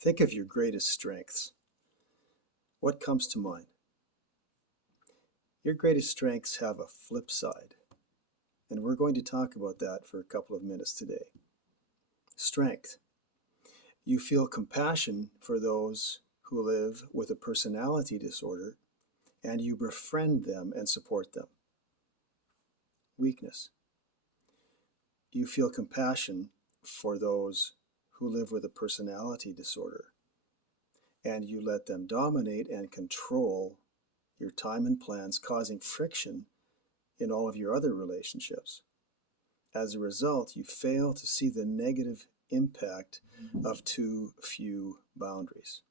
Think of your greatest strengths. What comes to mind? Your greatest strengths have a flip side, and we're going to talk about that for a couple of minutes today. Strength. You feel compassion for those who live with a personality disorder, and you befriend them and support them. Weakness. You feel compassion for those who live with a personality disorder, and you let them dominate and control your time and plans, causing friction in all of your other relationships. As a result, you fail to see the negative impact of too few boundaries.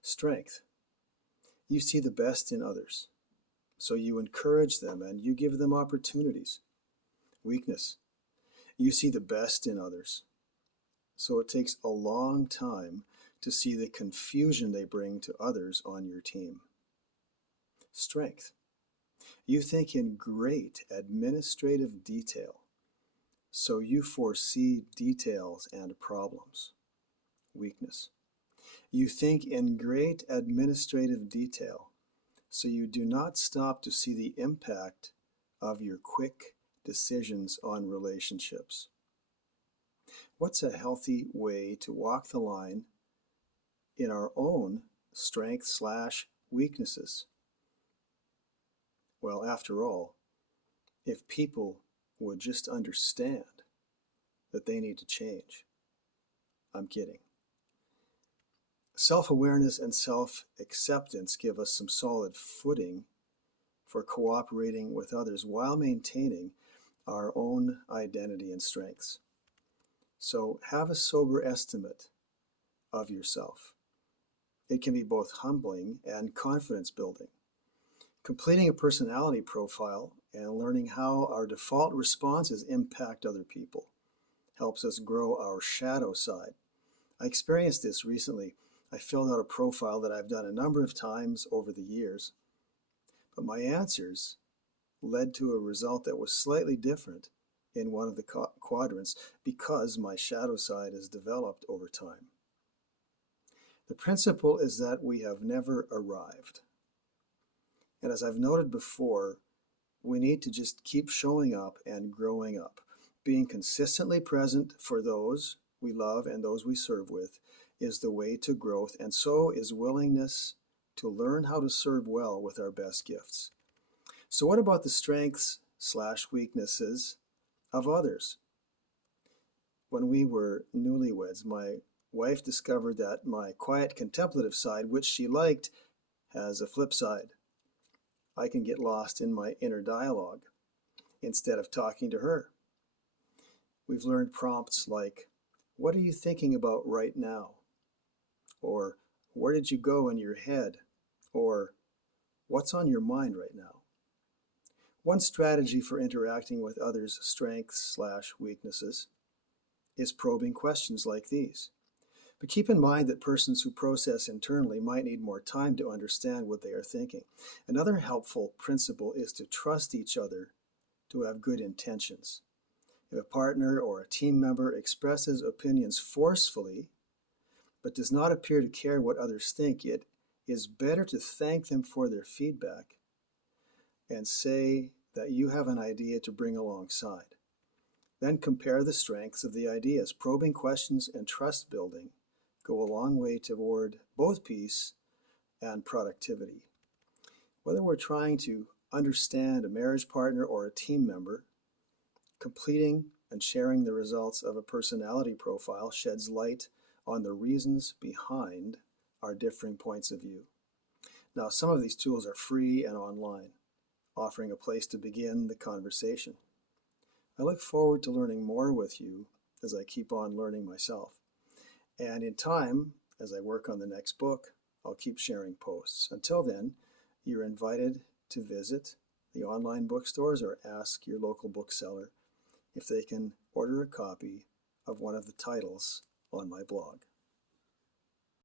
Strength. You see the best in others, so you encourage them and you give them opportunities. Weakness. You see the best in others, so it takes a long time to see the confusion they bring to others on your team. Strength. You think in great administrative detail, so you foresee details and problems. Weakness. You think in great administrative detail, so you do not stop to see the impact of your quick decisions on relationships. What's a healthy way to walk the line in our own strengths/weaknesses? Well, after all, if people would just understand that they need to change. I'm kidding. Self-awareness and self-acceptance give us some solid footing for cooperating with others while maintaining our own identity and strengths. So have a sober estimate of yourself. It can be both humbling and confidence building. Completing a personality profile and learning how our default responses impact other people helps us grow our shadow side. I experienced this recently. I filled out a profile that I've done a number of times over the years, but my answers led to a result that was slightly different in one of the quadrants because my shadow side has developed over time. The principle is that we have never arrived. And as I've noted before, we need to just keep showing up and growing up. Being consistently present for those we love and those we serve with is the way to growth, and so is willingness to learn how to serve well with our best gifts. So what about the strengths/weaknesses of others? When we were newlyweds, my wife discovered that my quiet contemplative side, which she liked, has a flip side. I can get lost in my inner dialogue instead of talking to her. We've learned prompts like, "What are you thinking about right now?" Or, "Where did you go in your head?" Or, "What's on your mind right now?" One strategy for interacting with others' strengths/weaknesses is probing questions like these. But keep in mind that persons who process internally might need more time to understand what they are thinking. Another helpful principle is to trust each other to have good intentions. If a partner or a team member expresses opinions forcefully, but does not appear to care what others think, it is better to thank them for their feedback and say that you have an idea to bring alongside. Then compare the strengths of the ideas. Probing questions and trust building go a long way toward both peace and productivity. Whether we're trying to understand a marriage partner or a team member, completing and sharing the results of a personality profile sheds light on the reasons behind our differing points of view. Now, some of these tools are free and online, offering a place to begin the conversation. I look forward to learning more with you as I keep on learning myself. And in time, as I work on the next book, I'll keep sharing posts. Until then, you're invited to visit the online bookstores or ask your local bookseller if they can order a copy of one of the titles on my blog.